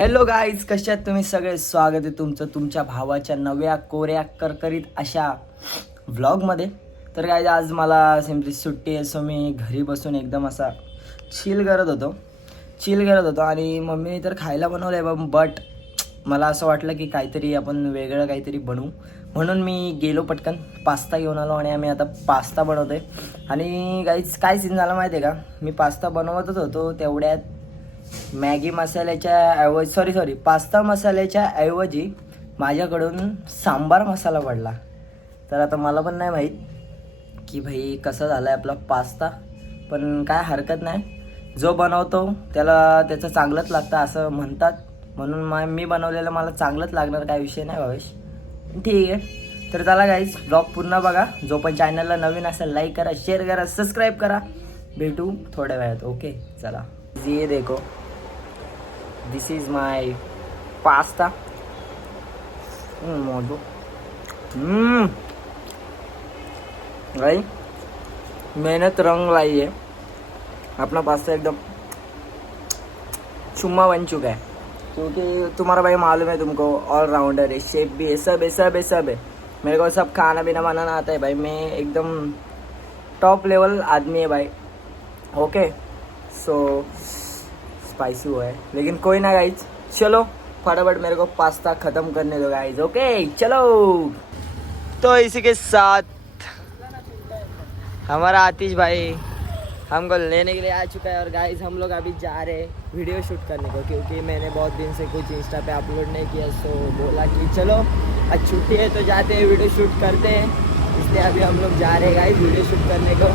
Hello guys, कशा आहात तुम्ही सगळे? स्वागत आहे तुमचं तुमच्या भावाच्या नव्या कोऱ्या करकरीत अशा व्लॉगमध्ये. तर गाईज आज मला सिम्पली सुट्टी आहे, सो मी घरी बसून एकदम असा चिल करत होतो आणि मम्मीने तर खायला बनवलं आहे. बट मला असं वाटलं की काहीतरी आपण वेगळं काहीतरी बनवू, म्हणून मी गेलो पटकन पास्ता घेऊन आलो आणि आम्ही आता पास्ता बनवतो आहे. आणि गाईज काय सीन झाला माहिती आहे का, मी पास्ता बनवतच होतो तेवढ्यात मॅगी मसाल्याच्या ऐवजी सॉरी पास्ता मसाल्याच्या ऐवजी माझ्याकडून सांबार मसाला पडला. तर आता मला पण नाही माहीत की भाई कसं झालं आहे आपला पास्ता, पण काय हरकत नाही, जो बनवतो त्याला त्याचं चांगलंच लागतं असं म्हणतात, म्हणून मी बनवलेलं मला चांगलंच लागणार, काय विषय नाही भावेश. ठीक आहे, तर चला गाईज ब्लॉग पूर्ण बघा. जो पण चॅनलला नवीन असेल लाईक करा, शेअर करा, सबस्क्राईब करा. भेटू थोड्या वेळात. ओके चला. ये देखो, दिस इज माय पास्ता. मोदो भाई मेहनत रंग लाई है. अपना पास्ता एकदम चुम्मा बन चुका है, क्योंकि तुम्हारा भाई मालूम है तुमको, ऑलराउंडर है, शेफ भी है, सब है. मेरे को सब खाना पीना बनाना आता है भाई. मैं एकदम टॉप लेवल आदमी है भाई. ओके सो स्पाइसी हुआ है, लेकिन कोई ना गाइज, चलो फटाफट मेरे को पास्ता ख़त्म करने दो गाइज. ओके चलो. तो इसी के साथ हमारा आतिश भाई हमको लेने के लिए आ चुका है और गाइज हम लोग अभी जा रहे हैं वीडियो शूट करने को, क्योंकि मैंने बहुत दिन से कुछ इंस्टा पे अपलोड नहीं किया, सो बोला कि चलो आज छुट्टी है तो जाते हैं वीडियो शूट करते हैं. इसलिए अभी हम लोग जा रहे हैं गाइज वीडियो शूट करने को.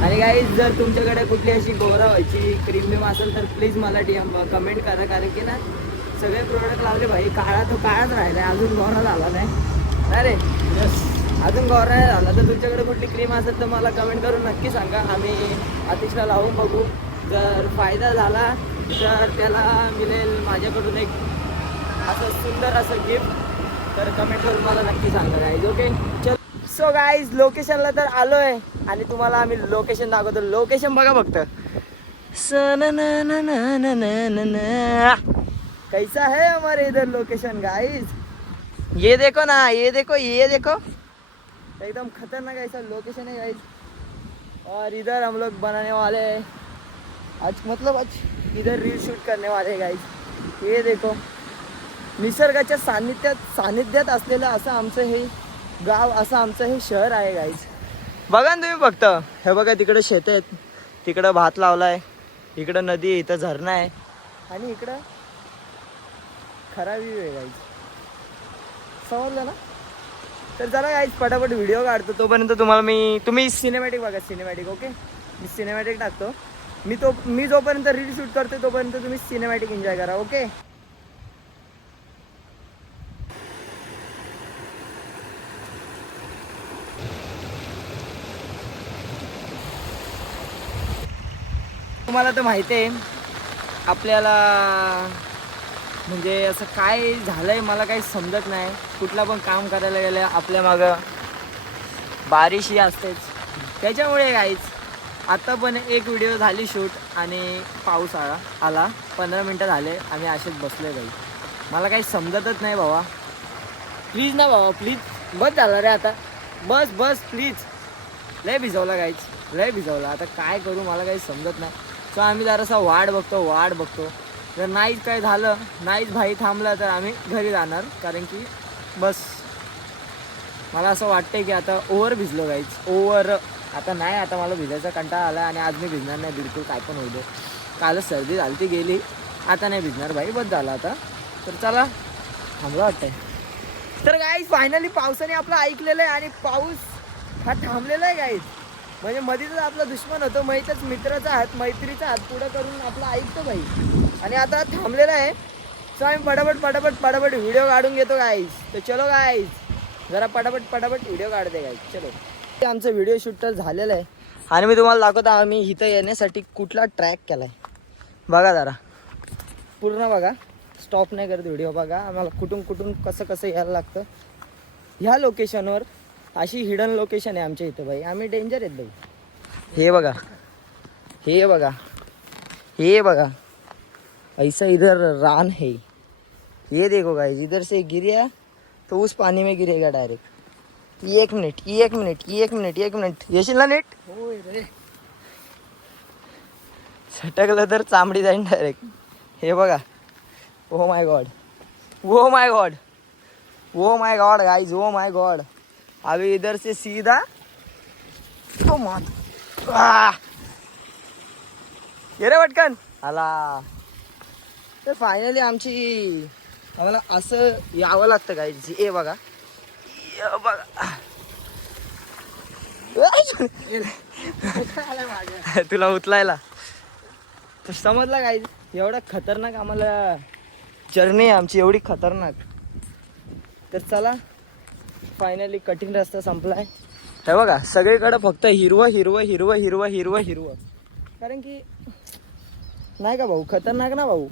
आणि गाईज जर तुमच्याकडे कुठली अशी गोरा व्हायची क्रीम बिम असेल तर प्लीज मला कमेंट करा, कारण की ना सगळे प्रोडक्ट लावले भाई, काळा तो काळाच राहिला आहे, अजून गोरा झाला नाही. अरे अजून गोरा नाही झाला, तर तुमच्याकडे कुठली क्रीम असेल तर मला कमेंट करून नक्की सांगा. आम्ही आतिशला लावून बघू, जर फायदा झाला तर त्याला मिळेल माझ्याकडून एक असं सुंदर असं गिफ्ट. तर कमेंट करून मला नक्की सांगा गाईज. ओके चल. सो गाईज लोकेशनला तर आलो आहे आणि तुम्हाला आम्ही लोकेशन दाखवतो. लोकेशन बघा फक्त, कैसा है हमारे इधर लोकेशन गाइस. ये देखो ना, ये देखो एकदम खतरनाक ऐसा लोकेशन है गाइस. और इधर हम लोग बनाने वाले हैं आज इधर रील शूट करने वाले हैं गाइस. ये देखो निसर्गाच्या सानिध्यात असलेलं असं आमचं हे गाव, असं आमचं हे शहर आहे गाइस. बघा ना तुम्ही फक्त, हे बघा तिकडं शेत आहेत, तिकडं भात लावलाय, इकडं नदी आहे, इथं झरणा आहे आणि इकडं खरा व्ह्यू आहे गाईज. समजलं ना? तर चला गाईज पटापट व्हिडिओ काढतो, तोपर्यंत तुम्ही सिनेमॅटिक बघा, सिनेमॅटिक. ओके मी सिनेमॅटिक टाकतो. मी जोपर्यंत रील शूट करतो तोपर्यंत तुम्ही सिनेमॅटिक एन्जॉय करा. ओके तुम्हाला तर माहिती आहे आपल्याला, म्हणजे असं काय झालंय मला काही समजत नाही. कुठला पण काम करायला गेलं आपल्या मागं बारिश ही असतेच. त्याच्यामुळे गाईज आता पण एक व्हिडिओ झाली शूट आणि पाऊस आला 15 मिनटं झाले आम्ही असेच बसले गाईज. मला काही समजतच नाही भावा. प्लीज ना भावा, प्लीज बस झालं रे आता, बस प्लीज. लय भिजवला गाईज, लय भिजवला. आता काय करू मला काही समजत नाही. सो आम्ही जरासा वाट बघतो. जर नाहीच काय झालं, नाहीच भाई थांबला तर आम्ही घरी जाणार, कारण की बस मला असं वाटतंय की आता ओव्हर भिजलो गाईज, ओव्हर. आता नाही, आता मला भिजायचा कंटाळा आला आणि आज मी भिजणार नाही बिलकुल, काय पण होऊ दे. कालच सर्दी झाली ती गेली, आता नाही भिजणार भाई, बस झालं आता. तर चला थांबलं वाटतंय. तर गाईज फायनली पावसाने आपलं ऐकलेलं आहे आणि पाऊस हा थांबलेला आहे गाईज. म्हणजे मध्येच आपला दुश्मन होतो, माहीतच मित्राचा हात मैत्रीचा हात पुढं करून आपला ऐकतो भाई, आणि आता थांबलेला आहे. सो आम्ही पटापट व्हिडिओ काढून घेतो गाईज. तर चलो गाईज जरा पटापट व्हिडिओ काढते गाईज. चलो आमचं व्हिडिओ शूट तर झालेलं आहे आणि मी तुम्हाला दाखवतो आम्ही इथं येण्यासाठी कुठला ट्रॅक केला आहे. बघा जरा पूर्ण बघा, स्टॉप नाही करत व्हिडिओ. बघा आम्हाला कुठून कसं यायला लागतं. ह्या लोकेशनवर अशी हिडन लोकेशन आहे आमच्या इथं भाई, आम्ही डेंजर आहेत भाई. हे बघा ऐसा इधर रान है. ये देखो गाइस, इधर से गिर गया तो उस पानी में गिरेगा direct. 1 minute 1 minute 1 minute 1 minute. येशील ना नीट? होय रे. सटकलं तर चांबडी जाईन डायरेक्ट. हे बघा. Oh my God, oh my God, oh my God guys, oh my God. अभी इधर से सीधा तो मत ये रे पटकन आला. तर फायनली आम्हाला असं यावं लागतं गाइस. हे बघा, हे बघा. तुला उचलायला तर समजला गाइस. एवढा खतरनाक आम्हाला जर्नी आहे आमची, एवढी खतरनाक. तर चला फायनली कठीण रस्ता संपलाय. हे बघा, सगळीकडे फक्त हिरवं हिरवं हिरवं हिरवं हिरवं हिरवं. कारण की नाही का भाऊ, खतरनाक ना भाऊ,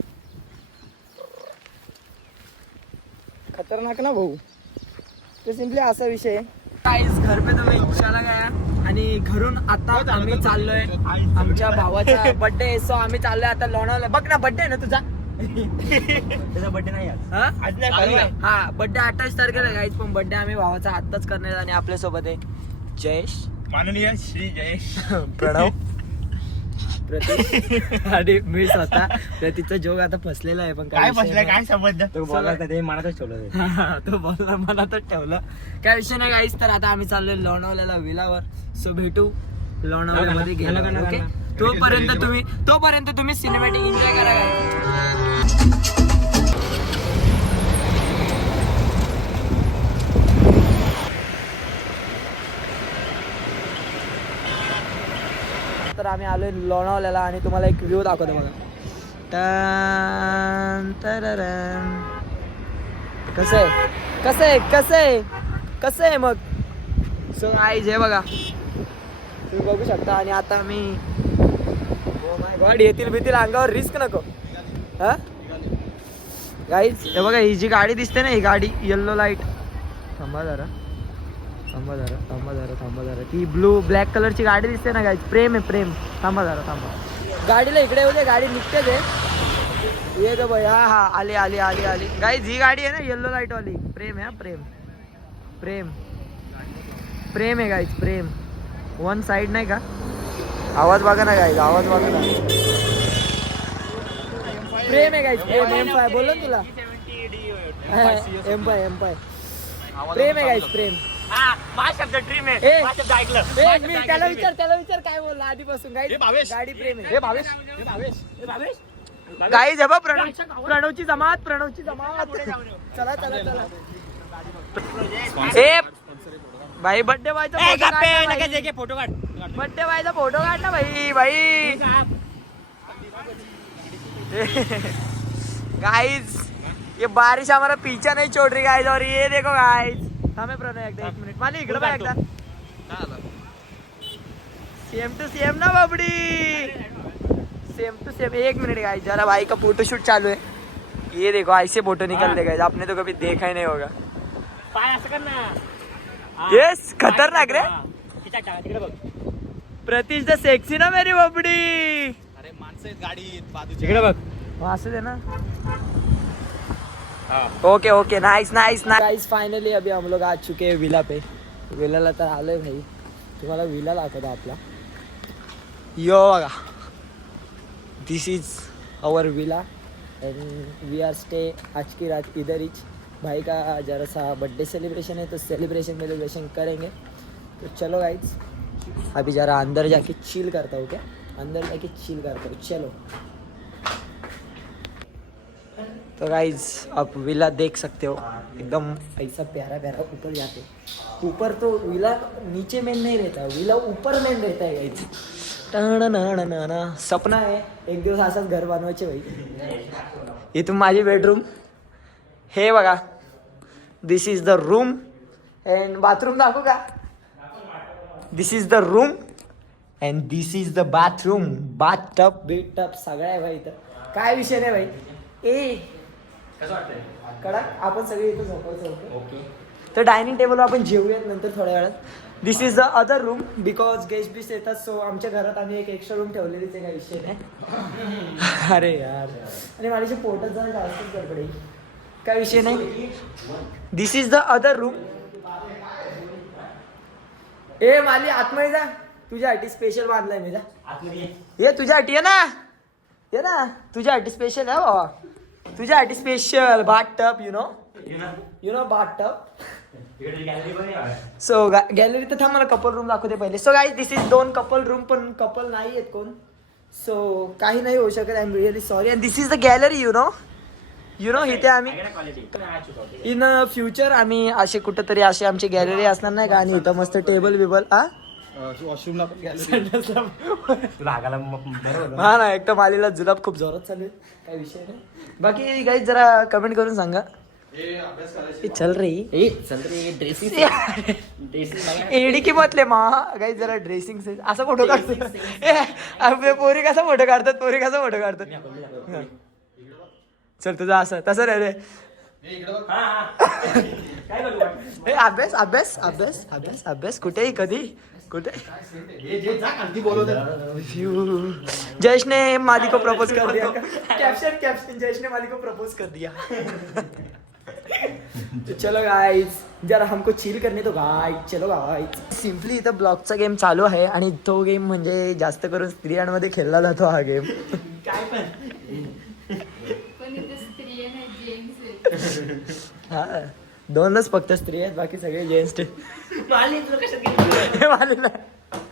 खतरनाक ना भाऊ. तो सिंपली असा विषय आहे. काहीच घर पे तुम्ही इच्छाला गया आणि घरून आता आम्ही चाललोय आमच्या भावाचा बर्थडे. सो आम्ही चाललोय आता लोणावळा. बघ ना, बर्थडे आहे ना तुझा. त्याचा बर्थडे नाही आज. हा बर्थडे 28 तारखेला गाईच. पण बर्थडे आम्ही भावाचा आत्ताच करणार. आणि आपल्यासोबत आहे जयेश, माननीय श्री जयेश, प्रणव, प्रतीक आणि मी स्वतः. प्रतीकचा जोग आता फसलेला आहे. पण काय फसलाय काय समज. तो बोलला ते मनातच ठेवलं. तो बोलला मनातच ठेवलं. काय विषय नाही गाईस. तर आता आम्ही चाललोय लोणावळ्याला विलावर. सो भेटू लोणावळ्यामध्ये गेलो. ओके, तोपर्यंत तुम्ही सिनेमॅटिक एन्जॉय करा गाईस. तर आम्ही आलोय लोणावळ्याला आणि तुम्हाला एक व्ह्यू दाखवतो बघा. कसं आहे कसं आहे कसं आहे कसं आहे मग. सो गाईज हे बघा, तुम्ही बघू शकता. आणि आता मी ओ माय गॉड, येतील अंगावर रिस्क नको. हा गाईज हे बघा, ही जी गाडी दिसते ना, ही गाडी येल्लो लाईट. थांबा जरा. ती ब्लू ब्लॅक कलरची गाडी दिसते ना गाईज, प्रेम आहे प्रेम. थांबा गाडीला इकडे येऊ दे, गाडी निघते ते. ये तो भाई. हा आली गाईज. ही गाडी आहे ना येल्लो लाईट वाली. प्रेम आहे, प्रेम आहे गाईज, प्रेम. वन साइड नाही का. आवाज बघा ना गाईज, आवाज बघा ना. प्रेम आहे गाईज, प्रेम. M5 बोललो ना तुला. M5 प्रेम आहे गाईज, प्रेम. ड्रीम आहे. मी त्याला विचार काय बोलला आधीपासून. गाडी प्रेम आहे. गाईज बघ, प्रणवची जमात. चला ए भाई, बर्थडे व्हायचा फोटो काढ. बर्थडे व्हायचा फोटो काढ ना भाई. गाइस ये बारिश हमारा पीछा नहीं छोड़ रही गाइस. और ये देखो गाइस, हमें प्रणव एकदा 1 मिनिट माली इकडे बघ एकदा. सेम टू सेम ना बाबडी, same to same. 1 minute guys, जरा भाई का फोटोशूट चालू है. ये देखो ऐसे फोटो निकलते गाइस, आपने तो कभी देखा ही नहीं होगा. यस, खतरनाक रे. प्रतीश द सेक्सी ना मेरी बाबडी. अरे माणसं गाडी इकडे बघ. असं दे ना. Okay nice guys. फाइनली अभी हम लोग आ चुके हैं विला पे. विलाला तर आलोय भाई. तुम्हाला विला दाखवतो आपला. यो बघा, this is our villa and we are stay आज की रात इधर ही. भाई का जरा सा बर्थडे सेलिब्रेशन है, तो सेलिब्रेशन करेंगे. तो चलो गाइस, अभी जरा अंदर जाके चिल करता हूँ. क्या अंदर जाके चिल करता हूँ. चलो. तो गाइज आप विला देख सकते हो, एकदम ऐसा प्यारा ऊपर जाते. ऊपर तो विला नीचे मेन नहीं रहता, विला ऊपर मेन रहता है गाइज. सपना आहे एक दिवस असाच घर बनवायचे भाई. इथून माझी बेडरूम. हे बघा, this is the room and bathroom. दाखवू का. This is the room and this is the bathroom. Bath tub बीट टब सगळं आहे भाई. इथं काय विषय नाही भाई. कडक आपण सगळे इथं झोपायचं. ओके. तर डायनिंग टेबलवर आपण जेवूयात नंतर थोड्या वेळात. This is the other room because guest बीस येतात. सो आमच्या घरात आम्ही एक एक्स्ट्रा रूम ठेवलेलीच आहे, काही विषय नाही. अरे यार, आणि माझ्या पोटात जरा जास्तच गडबड आहे. काय विषय नाही. दिस इज द अदर रूम. ए माली आतमध्ये जा, तुझ्यासाठी स्पेशल बांधलाय मी. जा ये तुझ्यासाठी, ये ना, ये ना, तुझ्यासाठी स्पेशल आहे बाबा, तुझ्यासाठी special bath tub. You know bath tub. So gallery तर थांब, मला कपल रूम दाखवते पहिले. So guys this is 2 couple room, पण कपल नाही आहेत कोण. सो काही नाही होऊ शकत. I am really sorry. And this is the gallery. You know इथे आम्ही इन फ्युचर आम्ही असे कुठेतरी असे आमची गॅलरी असणार नाही का. आणि इथं मस्त टेबल बिबल. वॉशरूमला पण हा ना, एक तर मालीला जुलाब खूप जोरात चालू आहे, काही विषय नाही. बाकी काही जरा कमेंट करून सांगा. चल रही एडी की म्हटले मा काही जरा ड्रेसिंग सेन्स. असा फोटो काढतो पोरी, कसा फोटो काढतात, पोरी कसा फोटो काढतात. चल तुझा असं तसं रे रे. अभ्यास अभ्यास अभ्यास अभ्यास अभ्यास कुठेही कधी कुठे. जयेश ने माली को प्रपोज कर दिया. कैप्शन जयेश ने माली को प्रपोज कर दिया. तो चलो गाइस, जरा हमको चिल करने तो गाइस. चलो गाइस. सिम्पली इथं ब्लॉकचा गेम चालू आहे आणि तो गेम म्हणजे जास्त करून स्त्रियांमध्ये खेळला जातो हा गेम. काय पण हा 2च फक्त स्त्री आहेत, बाकी सगळे जेंट्स.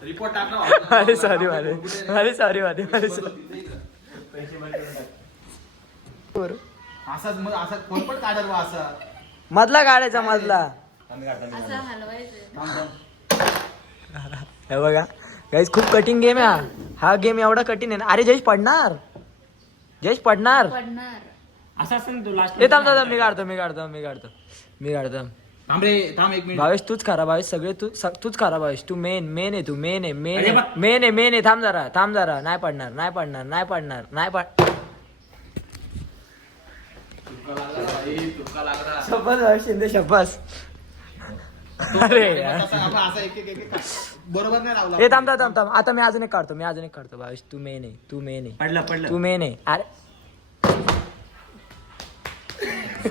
रिपोर्ट टाकणार. अरे सॉरी माझे असाच मग असा कोण पण काढल बा असा. मधला काढायचा मधला. हे बघा गाईस, खूप कठीण गेम आहे हा गेम एवढा कठीण आहे ना. अरे जयेश पडणार. असं असं तू लास्ट. हे थांब, मी काढतो. थांब रे, थांब 1 मिनिट. भावेश तूच खरा. भावेश सगळे तूच खरा. भावेश तू मेन आहे. तू मेन आहे. थांब जरा. नाही पडणार. शब्बास भावेश शिंदे, शब्बास. अरे असं एक बरोबर नाही लावला. हे थांब. आता मी अजून एक काढतो. भावेश तू मेन आहे. पडलं तू मेन आहे. अरे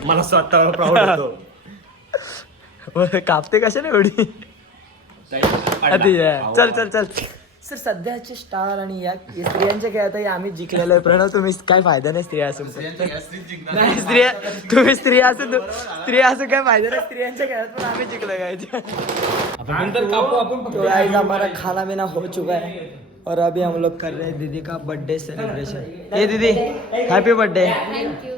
मला स्वतः प्राऊड होतो. कापते कशाने एवढी. चल. सर सध्याचे स्टार आणि या स्त्रियांच्या खेळातही आम्ही जिंकलेलो आहे. प्रणव तुम्ही काय फायदा नाही स्त्रिया असून. तुम्ही स्त्री असून काय फायदा नाही. स्त्रियांच्या खेळात पण आम्ही जिंकलो काय. तो गाइस हमारा खाना पीना हो चुका है और अभी हम लोग कर रहे हैं दीदी का बर्थडे सेलिब्रेशन. ये दीदी हैप्पी बर्थडे. Thank you.